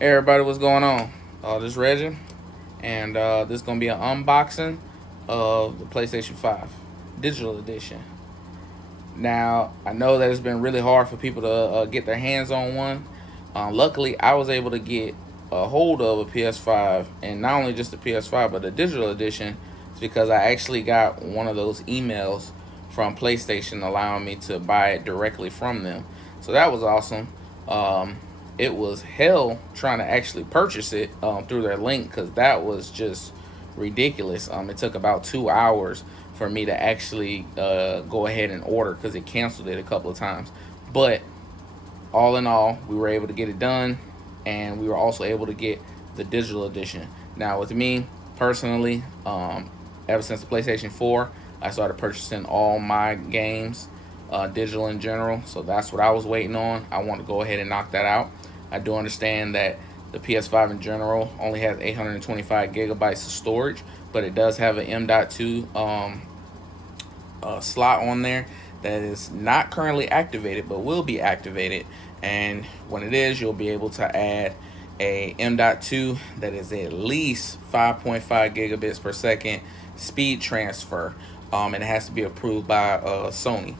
Hey everybody, what's going on? This is Reggie, and this is gonna be an unboxing of the PlayStation 5 Digital Edition. Now, I know that it's been really hard for people to get their hands on one. Luckily, I was able to get a hold of a PS5, and not only just the PS5, but the Digital Edition. It's because I actually got one of those emails from PlayStation allowing me to buy it directly from them. So that was awesome. Um, it was hell trying to actually purchase it through their link because that was just ridiculous. It took about 2 hours for me to actually go ahead and order because it canceled it a couple of times. But all in all, we were able to get it done, and we were also able to get the digital edition. Now, with me personally, ever since the PlayStation 4, I started purchasing all my games digital in general. So that's what I was waiting on. I want to go ahead and knock that out. I do understand that the PS5 in general only has 825 gigabytes of storage, but it does have an M.2 slot on there that is not currently activated but will be activated. And when it is, you'll be able to add a M.2 that is at least 5.5 gigabits per second speed transfer. And it has to be approved by Sony.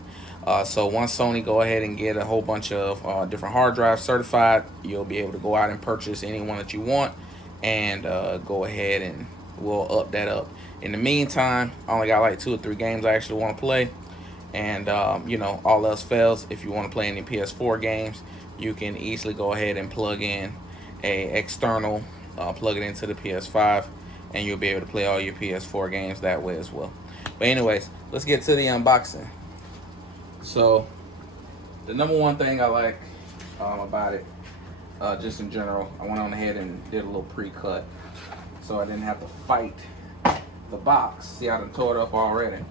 So once Sony go ahead and get a whole bunch of different hard drives certified, you'll be able to go out and purchase any one that you want, and go ahead and we'll up that up. In the meantime, I only got like 2 or 3 games I actually want to play, and all else fails, if you want to play any PS4 games, you can easily go ahead and plug in a external, plug it into the PS5, and you'll be able to play all your PS4 games that way as well. But anyways, let's get to the unboxing. So, the number one thing I like about it, just in general, I went on ahead and did a little pre-cut, so I didn't have to fight the box. See, I done tore it up already,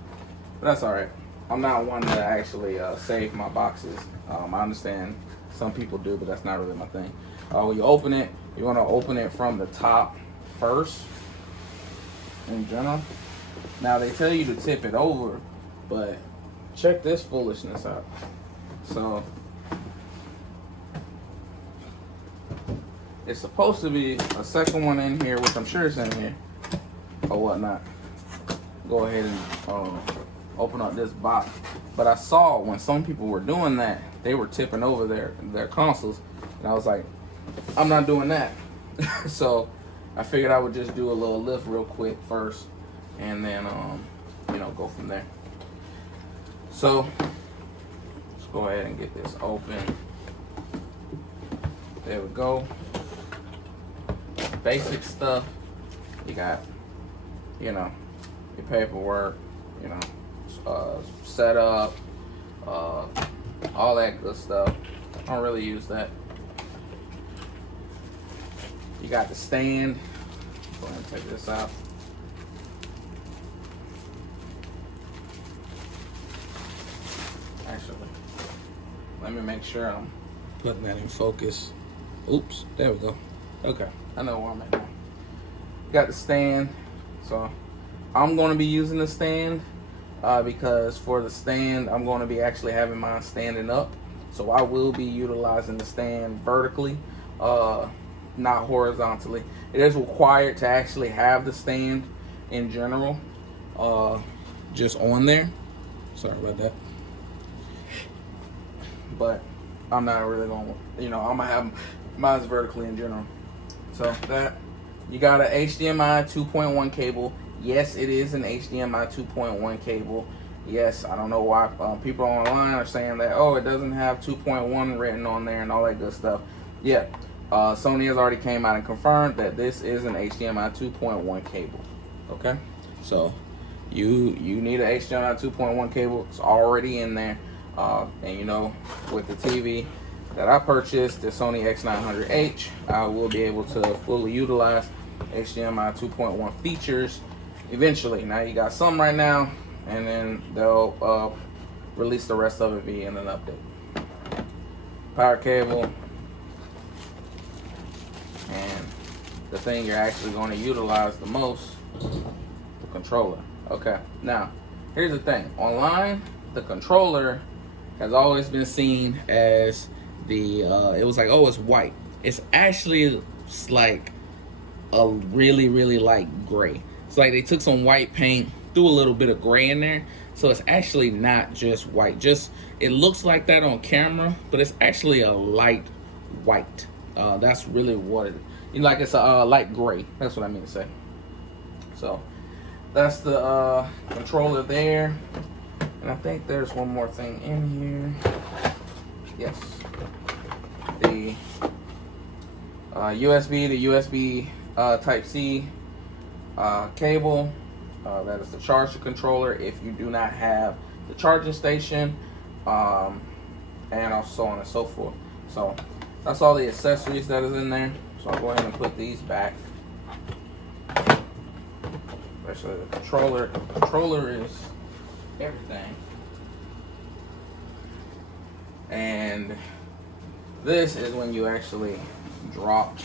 but that's all right. I'm not one to actually save my boxes. I understand some people do, but that's not really my thing. When you open it, you want to open it from the top first, in general. Now, they tell you to tip it over, but check this foolishness out. So, it's supposed to be a second one in here, which I'm sure is in here, or whatnot. Go ahead and open up this box. But I saw when some people were doing that, they were tipping over their consoles, and I was like, I'm not doing that. So, I figured I would just do a little lift real quick first, and then go from there. So, let's go ahead and get this open. There we go. Basic stuff. You got, your paperwork, setup, all that good stuff. I don't really use that. You got the stand. Go ahead and take this out. Actually, let me make sure I'm putting that in focus. Oops, there we go. Okay, I know where I'm at now. Got the stand, so I'm going to be using the stand because for the stand, I'm going to be actually having mine standing up. So I will be utilizing the stand vertically, not horizontally. It is required to actually have the stand in general, just on there. Sorry about that. But I'm not really going to, I'm going to have mine vertically in general. So that, you got a HDMI 2.1 cable. Yes, it is an HDMI 2.1 cable. Yes, I don't know why people online are saying that, oh, it doesn't have 2.1 written on there and all that good stuff. Yeah, Sony has already came out and confirmed that this is an HDMI 2.1 cable. Okay, so you need an HDMI 2.1 cable. It's already in there. And with the TV that I purchased, the Sony X900H, I will be able to fully utilize HDMI 2.1 features eventually. Now you got some right now, and then they'll release the rest of it via an update. Power cable, and the thing you're actually going to utilize the most, the controller. Okay, now here's the thing. Online, the controller has always been seen as it was like, oh, it's white. It's actually like a really light gray. It's like they took some white paint, threw a little bit of gray in there, so it's actually not just white. Just it looks like that on camera, but it's actually a light white. That's really what it. Like it's a light gray. That's what I mean to say. So that's the controller there, and I think there's one more thing in here. Yes, the USB to USB Type C cable. That is to charge the controller if you do not have the charging station, and so on and so forth. So that's all the accessories that is in there. So I'll go ahead and put these back. Especially the controller. The controller is everything. And this is when you actually drop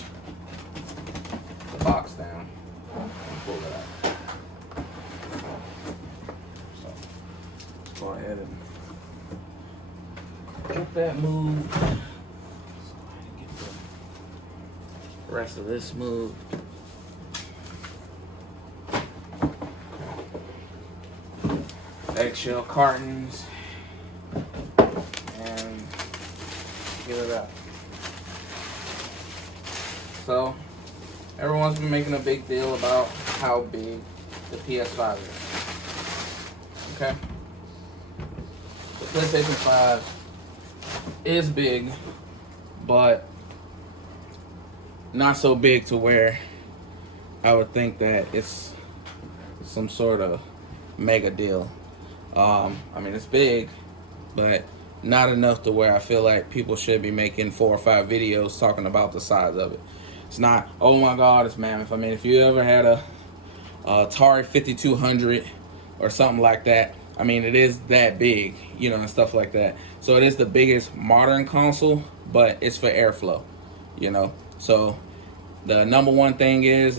the box down and pull it out. So let's go ahead and get that moved. So I get the rest of this moved. Eggshell cartons and get it out. So everyone's been making a big deal about how big the PS5 is. Okay, the PlayStation 5 is big, but not so big to where I would think that it's some sort of mega deal. I mean, it's big, but not enough to where I feel like people should be making 4 or 5 videos talking about the size of it. It's not, oh my God, it's mammoth. I mean, if you ever had a Atari 5200 or something like that, I mean, it is that big, you know, and stuff like that. So it is the biggest modern console, but it's for airflow, you know. So the number one thing is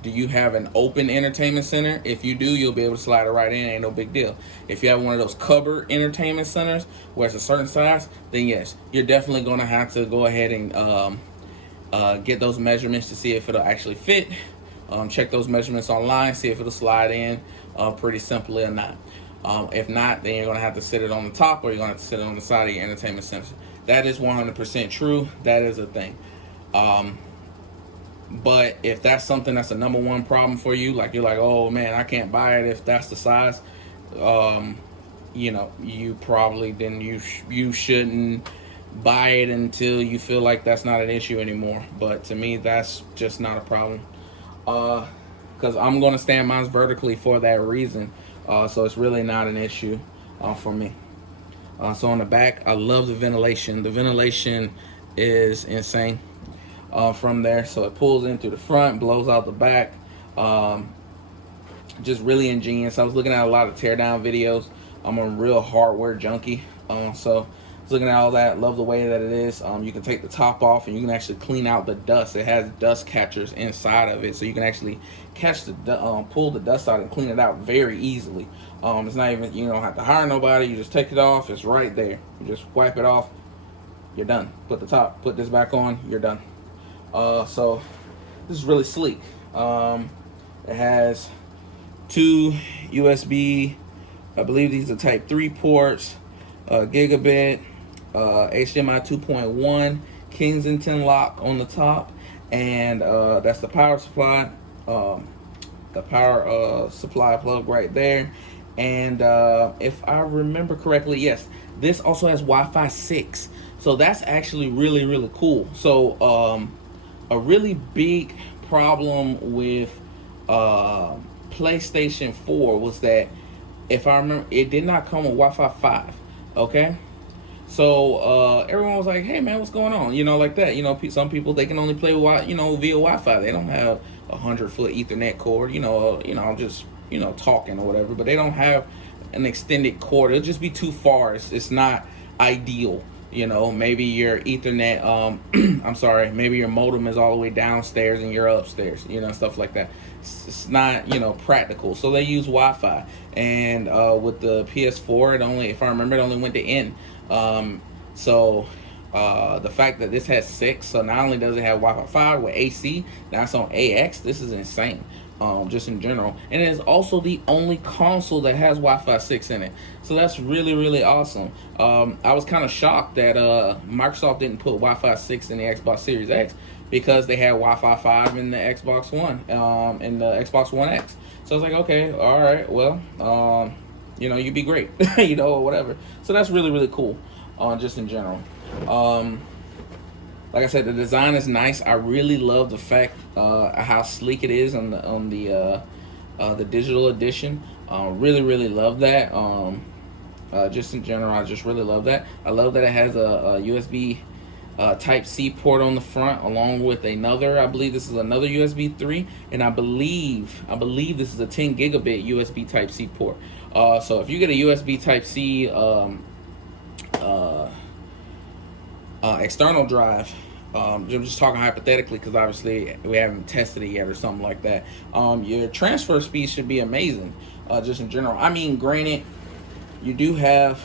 do you have an open entertainment center? If you do, you'll be able to slide it right in. Ain't no big deal. If you have one of those cupboard entertainment centers where it's a certain size, then yes, you're definitely going to have to go ahead and get those measurements to see if it'll actually fit. Check those measurements online, see if it'll slide in pretty simply or not. If not, then you're going to have to sit it on the top, or you're going to have to sit it on the side of your entertainment center. That is 100% true. That is a thing. But if that's something that's a number one problem for you, like you're like, oh man, I can't buy it if that's the size, you know, you probably then you shouldn't buy it until you feel like that's not an issue anymore. But to me, that's just not a problem, because I'm going to stand mine vertically for that reason. So it's really not an issue for me. So on the back, I love the ventilation. The ventilation is insane. From there, so it pulls in through the front, blows out the back. Just really ingenious. I was looking at a lot of teardown videos. I'm a real hardware junkie, so I was looking at all that. Love the way that it is. You can take the top off and you can actually clean out the dust. It has dust catchers inside of it, so you can actually catch the pull the dust out and clean it out very easily. It's not even, you don't have to hire nobody. You just take it off. It's right there. You just wipe it off. You're done. Put this back on. You're done. So this is really sleek. It has 2 USB, I believe these are type 3 ports, gigabit, HDMI 2.1, Kensington lock on the top, and that's the power supply, the power supply plug right there. And if I remember correctly, yes, this also has Wi-Fi 6, so that's actually really cool. So a really big problem with PlayStation 4 was that, if I remember, it did not come with Wi-Fi 5. Okay, so everyone was like, "Hey man, what's going on?" You know, like that. You know, some people, they can only play via Wi-Fi. They don't have a 100-foot Ethernet cord. Just talking or whatever. But they don't have an extended cord. It'll just be too far. It's not ideal. Maybe your Ethernet, I'm sorry, maybe your modem is all the way downstairs and you're upstairs, stuff like that. It's not, practical. So they use Wi-Fi. And with the PS4, if I remember, it only went to N. So The fact that this has 6, so not only does it have Wi-Fi 5 with AC, now it's on AX. This is insane, just in general. And it is also the only console that has Wi-Fi 6 in it, so that's really, really awesome. I was kind of shocked that Microsoft didn't put Wi-Fi 6 in the Xbox Series X, because they had Wi-Fi 5 in the Xbox One, in the Xbox One X. So I was like, okay, all right, well, you know, you'd be great, you know, or whatever. So that's really, really cool, just in general. Like I said, the design is nice. I really love the fact how sleek it is on the digital edition. Really, really love that. Just in general, I just really love that. I love that it has a USB Type C port on the front, along with another. I believe this is another USB 3, and I believe this is a 10 gigabit USB Type C port. So if you get a USB Type C external drive, I'm just talking hypothetically because obviously we haven't tested it yet or something like that, your transfer speed should be amazing, just in general. I mean, granted, you do have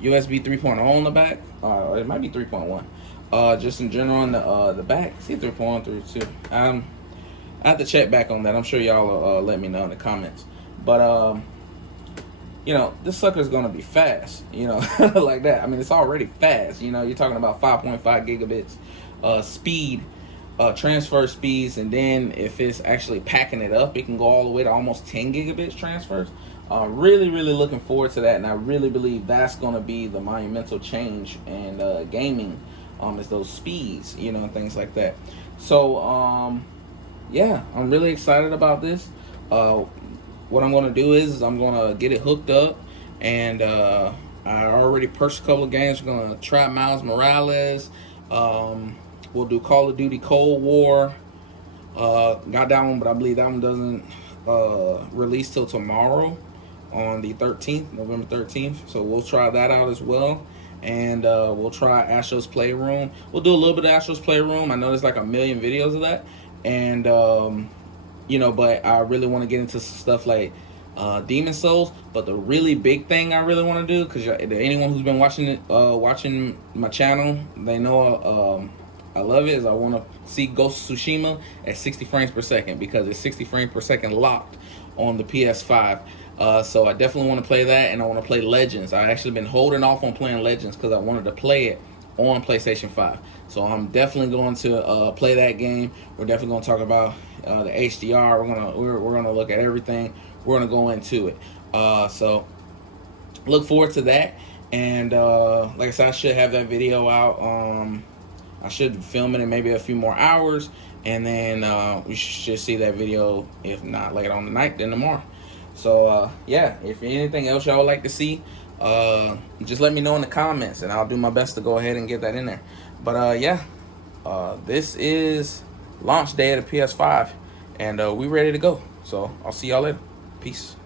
USB 3.0 on the back, it might be 3.1, just in general on the back. See, 3.1, 3.2. I have to check back on that. I'm sure y'all will let me know in the comments. But you know, this sucker is gonna be fast, you know, like that. I mean, it's already fast. You know, you're talking about 5.5 gigabits speed, transfer speeds, and then if it's actually packing it up, it can go all the way to almost 10 gigabits transfers. Really, really looking forward to that, and I really believe that's gonna be the monumental change in gaming, is those speeds, you know, and things like that. So yeah, I'm really excited about this. What I'm gonna do is I'm gonna get it hooked up, and I already purchased a couple of games. We're gonna try Miles Morales. We'll do Call of Duty Cold War. Got that one, but I believe that one doesn't release till tomorrow on the 13th, November 13th. So we'll try that out as well. And we'll try Astro's Playroom. We'll do a little bit of Astro's Playroom. I know there's like a million videos of that. And you know, but I really want to get into stuff like Demon Souls. But the really big thing I really want to do, because anyone who's been watching it, watching my channel, they know I love it, is I want to see Ghost of Tsushima at 60 frames per second, because it's 60 frames per second locked on the PS5. So I definitely want to play that, and I want to play Legends. I've actually been holding off on playing Legends because I wanted to play it on PlayStation 5. So I'm definitely going to play that game. We're definitely going to talk about the HDR. We're gonna look at everything. We're gonna go into it. So look forward to that. And like I said, I should have that video out. I should film it in maybe a few more hours, and then we should see that video, if not later on tonight, then tomorrow. So yeah, if anything else y'all would like to see, just let me know in the comments, and I'll do my best to go ahead and get that in there. But yeah, this is launch day of the PS5, and we ready to go. So I'll see y'all later. Peace.